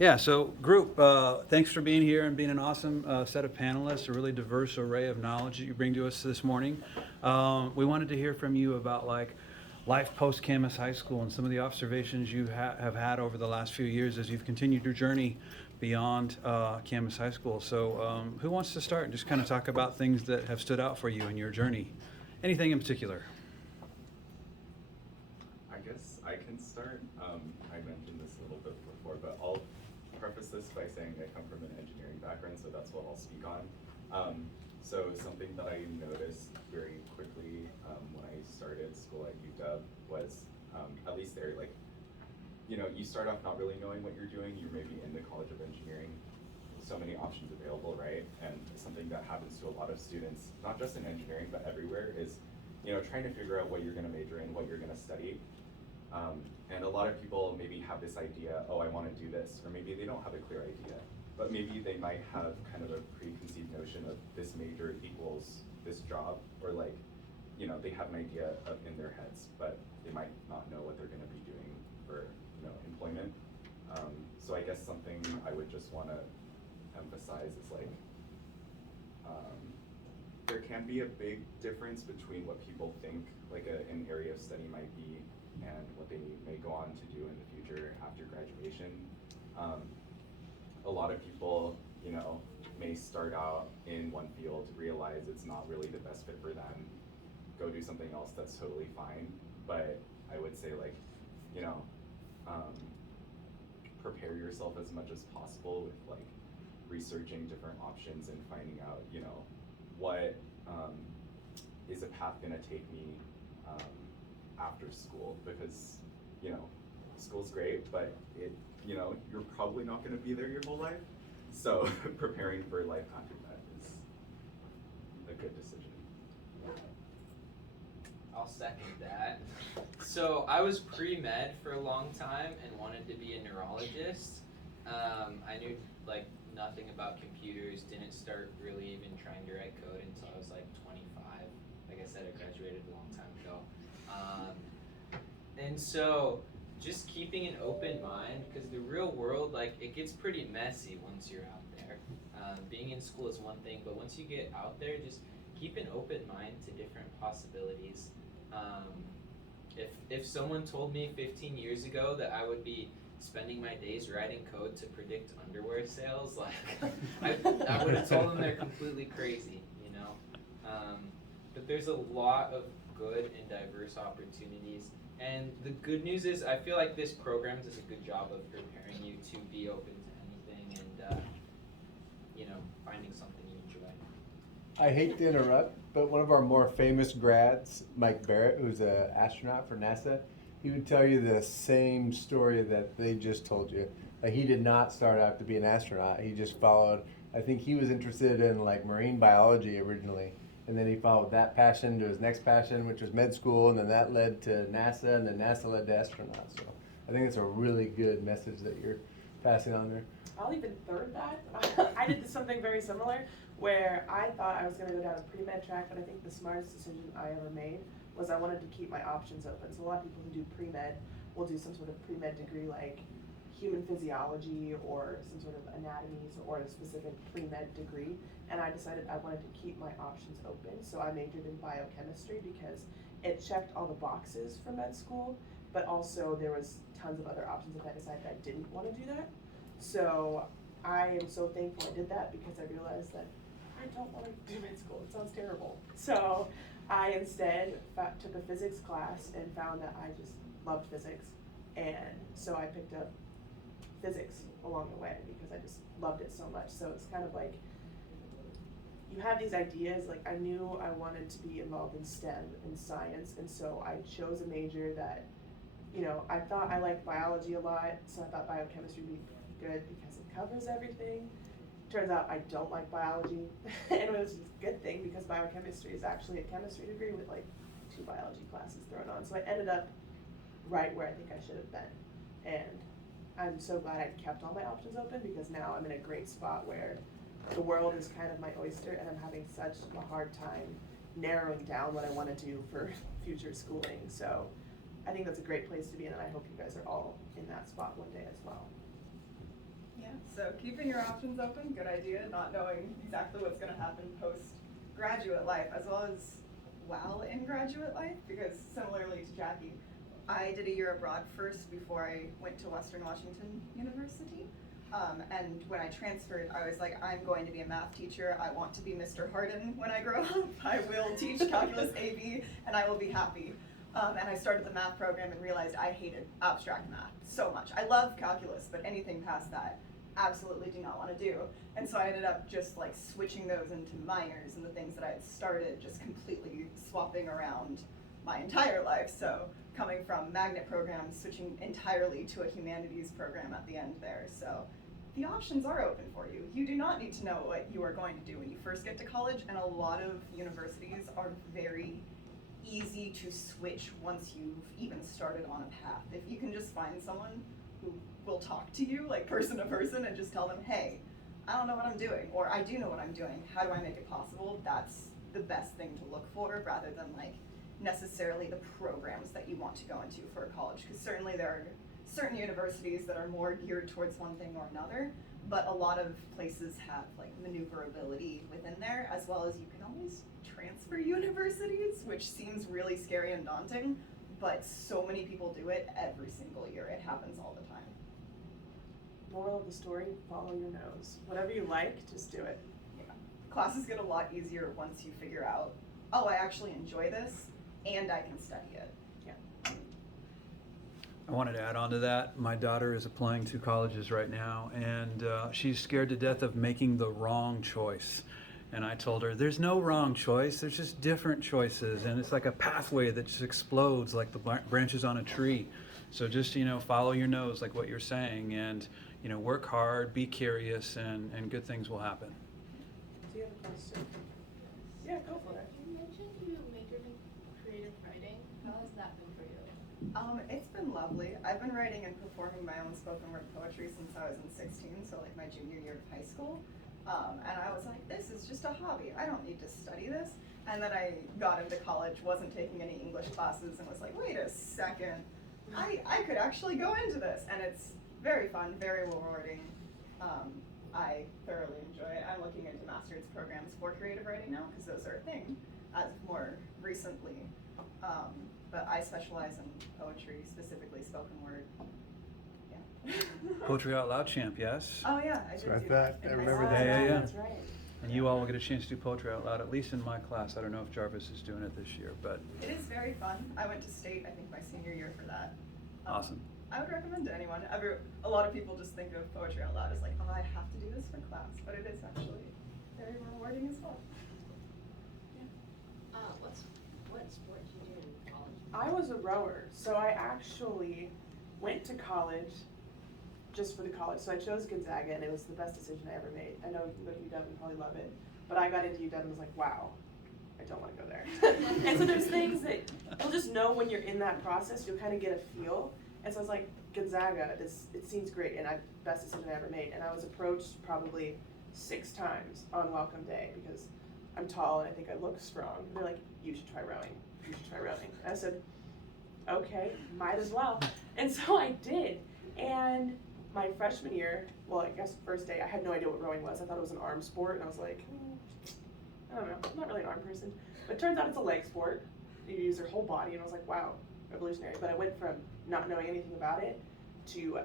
Yeah, so group, thanks for being here and being an awesome set of panelists, a really diverse array of knowledge that you bring to us this morning. We wanted to hear from you about like life post Camas High School and some of the observations you have had over the last few years as you've continued your journey beyond Camas High School. So who wants to start and just kind of talk about things that have stood out for you in your journey? Anything in particular? I guess I can start. I mentioned this a little bit before, but I'll preface this by saying I come from an engineering background, so that's what I'll speak on. So something that I noticed very quickly when I started school at UW was, at least there, like, you start off not really knowing what you're doing. You're maybe in the College of Engineering, so many options available, right? And something that happens to a lot of students, not just in engineering, but everywhere, is trying to figure out what you're going to major in, what you're going to study. And a lot of people maybe have this idea, oh, I want to do this, or maybe they don't have a clear idea, but maybe they might have kind of a preconceived notion of this major equals this job, or like, they have an idea in their heads, but they might not know what they're going to be doing for employment. So I guess something I would just want to emphasize is like, there can be a big difference between what people think like an area of study might be and what they may go on to do in the future after graduation. A lot of people, may start out in one field, realize it's not really the best fit for them, go do something else that's totally fine. But I would say like, prepare yourself as much as possible with like researching different options and finding out, what is a path gonna take me after school, because school's great, but you're probably not gonna be there your whole life. So preparing for life after that is a good decision. I'll second that. So I was pre-med for a long time and wanted to be a neurologist. I knew like nothing about computers, didn't start really even trying to write code until I was like 25. Like I said, I graduated a long time ago. And so just keeping an open mind, because the real world, like, it gets pretty messy once you're out there. Being in school is one thing, but once you get out there, just keep an open mind to different possibilities. If someone told me 15 years ago that I would be spending my days writing code to predict underwear sales, like I would have told them they're completely crazy, But there's a lot of good and diverse opportunities. And the good news is I feel like this program does a good job of preparing you to be open to anything and, finding something you enjoy. I hate to interrupt, but one of our more famous grads, Mike Barrett, who's an astronaut for NASA, he would tell you the same story that they just told you. Like, he did not start out to be an astronaut. He just followed, I think he was interested in like marine biology originally. And then he followed that passion to his next passion, which was med school, and then that led to NASA, and then NASA led to astronauts. So I think it's a really good message that you're passing on there. I'll even third that. I did something very similar where I thought I was going to go down a pre-med track, but I think the smartest decision I ever made was I wanted to keep my options open. So a lot of people who do pre-med will do some sort of pre-med degree like human physiology or some sort of anatomy or a specific pre-med degree. And I decided I wanted to keep my options open. So I majored in biochemistry because it checked all the boxes for med school, but also there was tons of other options if I decided I didn't want to do that. So I am so thankful I did that because I realized that I don't want to do med school. It sounds terrible. So I instead took a physics class and found that I just loved physics. And so I picked up physics along the way because I just loved it so much. So it's kind of like you have these ideas. Like, I knew I wanted to be involved in STEM and science, and so I chose a major that, I thought I liked biology a lot, so I thought biochemistry would be good because it covers everything. Turns out I don't like biology, and it was a good thing because biochemistry is actually a chemistry degree with like 2 biology classes thrown on. So I ended up right where I think I should have been. And I'm so glad I kept all my options open because now I'm in a great spot where the world is kind of my oyster and I'm having such a hard time narrowing down what I want to do for future schooling. So I think that's a great place to be in, and I hope you guys are all in that spot one day as well. So keeping your options open, good idea. Not knowing exactly what's going to happen post-graduate life, as well as while in graduate life, because similarly to Jackie, I did a year abroad first before I went to Western Washington University. And when I transferred, I was like, I'm going to be a math teacher. I want to be Mr. Harden when I grow up. I will teach calculus AB, and I will be happy. And I started the math program and realized I hated abstract math so much. I love calculus, but anything past that, absolutely do not want to do. And so I ended up just like switching those into minors, and the things that I had started just completely swapping around my entire life. So coming from magnet programs, switching entirely to a humanities program at the end there. So the options are open for you. You do not need to know what you are going to do when you first get to college, and a lot of universities are very easy to switch once you've even started on a path. If you can just find someone who will talk to you, like person to person, and just tell them, hey, I don't know what I'm doing, or I do know what I'm doing, how do I make it possible? That's the best thing to look for, rather than like necessarily the programs that you want to go into for a college, because certainly there are certain universities that are more geared towards one thing or another, but a lot of places have like maneuverability within there, as well as you can always transfer universities, which seems really scary and daunting, but so many people do it every single year. It happens all the time. Moral of the story, follow your nose. Whatever you like, just do it. Yeah. Classes get a lot easier once you figure out, oh, I actually enjoy this and I can study it. I wanted to add on to that. My daughter is applying to colleges right now, and she's scared to death of making the wrong choice. And I told her, there's no wrong choice, there's just different choices, and it's like a pathway that just explodes like the branches on a tree. So just, follow your nose, like what you're saying, and, work hard, be curious, and good things will happen. Do you have a question? Yeah, go for it. You mentioned you majored in creative writing. How has that been for you? It's been lovely. I've been writing and performing my own spoken word poetry since I was in 16, so like my junior year of high school. And I was like, this is just a hobby. I don't need to study this. And then I got into college, wasn't taking any English classes, and was like, wait a second, I could actually go into this. And it's very fun, very rewarding. I thoroughly enjoy it. I'm looking into master's programs for creative writing now, because those are a thing as of more recently. But I specialize in poetry, specifically spoken word. Yeah. Poetry Out Loud champ, yes? Oh yeah, I did So I do thought- that. I in remember high that. school. Yeah. That's right. And you all will get a chance to do Poetry Out Loud, at least in my class. I don't know if Jarvis is doing it this year, but It is very fun. I went to state, I think, my senior year for that. awesome. I would recommend to anyone. A lot of people just think of Poetry Out Loud as like, oh, I have to do this for class, but it is actually very rewarding as well. What sport did you do in college? I was a rower, so I actually went to college just for the college. So I chose Gonzaga, and it was the best decision I ever made. I know you can go to UW and probably love it, but I got into UW and was like, wow, I don't want to go there. And so there's things that you'll just know when you're in that process, you'll kind of get a feel. And so I was like, Gonzaga, it seems great, and best decision I ever made. And I was approached probably 6 times on welcome day because I'm tall and I think I look strong. And they're like, you should try rowing. You should try rowing. And I said, okay, might as well. And so I did. And my freshman year, well, I guess first day, I had no idea what rowing was. I thought it was an arm sport, and I was like, I don't know, I'm not really an arm person. But it turns out it's a leg sport. You use your whole body, and I was like, wow, revolutionary. But I went from not knowing anything about it to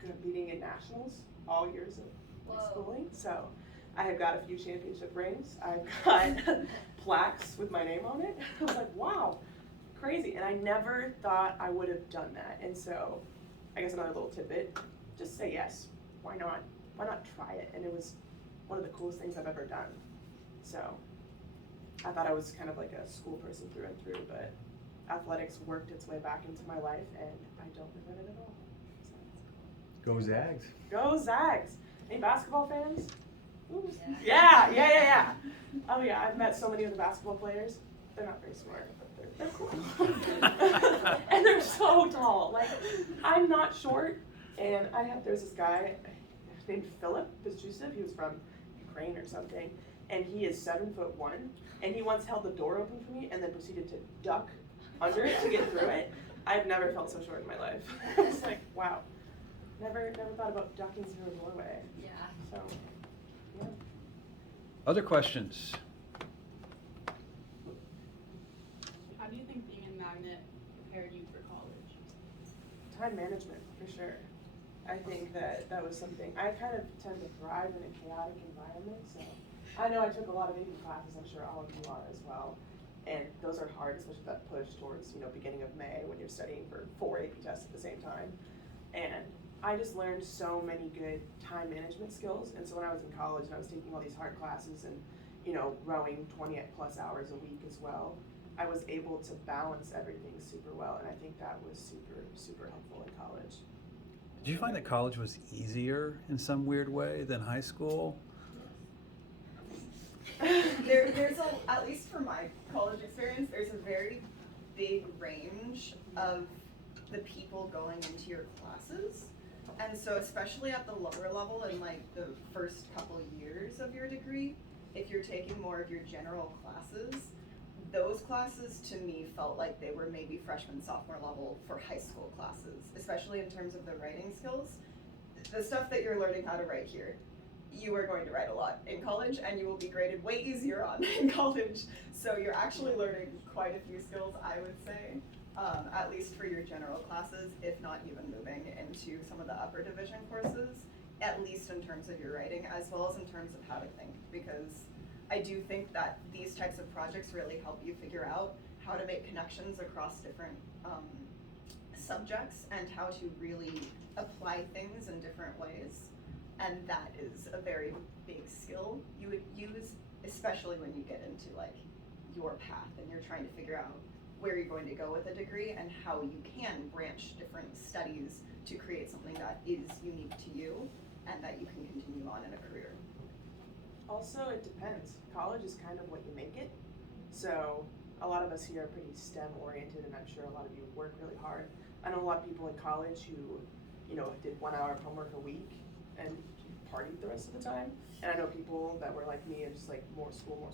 competing in nationals all years of my Whoa. schooling. So I have got a few championship rings. I've got plaques with my name on it. I was like, wow, crazy. And I never thought I would have done that. And so I guess another little tidbit, just say yes. Why not? Why not try it? And it was one of the coolest things I've ever done. So I thought I was kind of like a school person through and through, but athletics worked its way back into my life, and I don't regret it at all. So it's cool. Go Zags. Go Zags! Any basketball fans? Ooh. Yeah. Yeah. Oh yeah, I've met so many of the basketball players. They're not very smart, but they're cool. And they're so tall. Like, I'm not short, and there's this guy named Philip Bezjusev. He was from Ukraine or something, and he is 7'1", and he once held the door open for me and then proceeded to duck under it to get through it. I've never felt so short in my life. I was like, wow. Never thought about ducking through a doorway. Yeah. So, yeah. Other questions? How do you think being in Magnet prepared you for college? Time management, for sure. I think that was something, I kind of tend to thrive in a chaotic environment, so. I know I took a lot of AP classes, I'm sure all of you are as well. And those are hard, especially that push towards, beginning of May when you're studying for 4 AP tests at the same time. And I just learned so many good time management skills. And so when I was in college and I was taking all these hard classes and, rowing 20 plus hours a week as well, I was able to balance everything super well. And I think that was super, super helpful in college. Did you find that college was easier in some weird way than high school? There's at least for my college experience, there's a very big range of the people going into your classes. And so especially at the lower level in like the first couple years of your degree, if you're taking more of your general classes, those classes to me felt like they were maybe freshman, sophomore level for high school classes, especially in terms of the writing skills. The stuff that you're learning how to write here, you are going to write a lot in college and you will be graded way easier on in college. So you're actually learning quite a few skills, I would say, at least for your general classes, if not even moving into some of the upper division courses, at least in terms of your writing, as well as in terms of how to think, because I do think that these types of projects really help you figure out how to make connections across different subjects and how to really apply things in different ways. And that is a very big skill you would use, especially when you get into like your path and you're trying to figure out where you're going to go with a degree and how you can branch different studies to create something that is unique to you and that you can continue on in a career. Also, it depends. College is kind of what you make it. So a lot of us here are pretty STEM oriented, and I'm sure a lot of you work really hard. I know a lot of people in college who, did 1 hour of homework a week and partied the rest of the time. And I know people that were like me and just like more school.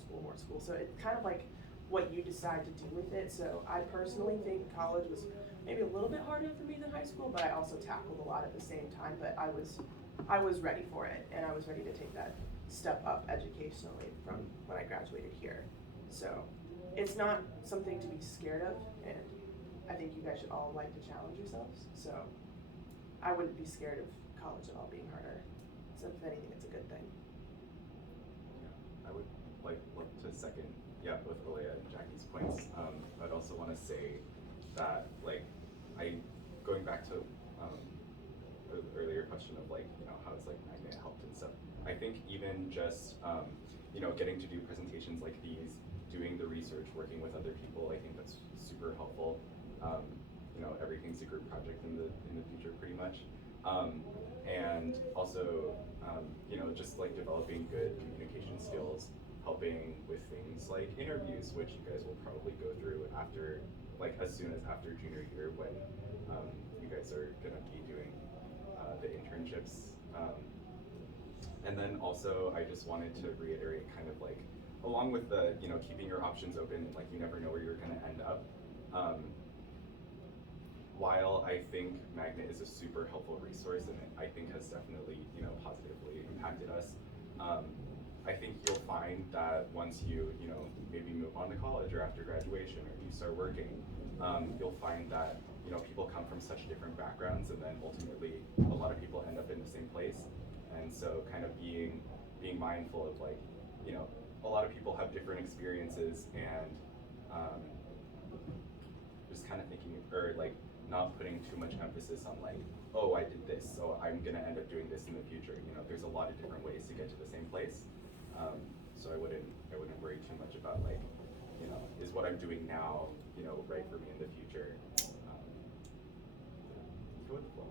So it's kind of like what you decide to do with it. So I personally think college was maybe a little bit harder for me than high school, but I also tackled a lot at the same time. But I was ready for it, and I was ready to take that step up educationally from when I graduated here. So it's not something to be scared of, and I think you guys should all like to challenge yourselves. So I wouldn't be scared of college at all being harder. So if anything, it's a good thing. Yeah, I would love to second, both Olea and Jackie's points. I'd also want to say that going back to the earlier question of how it's Magnet helped and stuff. I think even just getting to do presentations like these, doing the research, working with other people, I think that's super helpful. Everything's a group project in the future pretty much. And also, just developing good communication skills, helping with things like interviews, which you guys will probably go through after, as soon as after junior year when you guys are gonna be doing the internships. And then also, I just wanted to reiterate kind of along with the, keeping your options open, you never know where you're gonna end up. While I think Magnet is a super helpful resource and I think has definitely, positively impacted us, I think you'll find that once you, maybe move on to college or after graduation or you start working, you'll find that, people come from such different backgrounds and then ultimately a lot of people end up in the same place. And so kind of being mindful of a lot of people have different experiences and just kind of thinking, or not putting too much emphasis on oh, I did this, so I'm gonna end up doing this in the future. There's a lot of different ways to get to the same place. So I wouldn't worry too much about is what I'm doing now, right for me in the future. Go with the flow.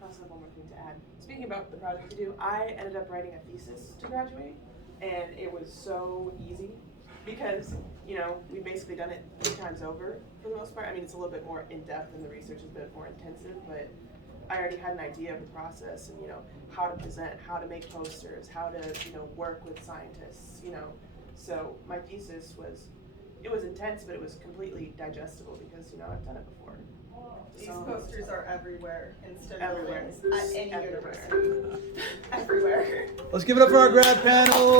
I also have one more thing to add. Speaking about the project to do, I ended up writing a thesis to graduate, and it was so easy because, we've basically done it 3 times over for the most part. I mean, it's a little bit more in-depth and the research is a bit more intensive, but I already had an idea of the process and, how to present, how to make posters, how to, work with scientists, So my thesis was intense, but it was completely digestible because, I've done it before. These So- posters are everywhere in STEM Everywhere. buildings, at any Everywhere. university, everywhere. Let's give it up for our grad panel.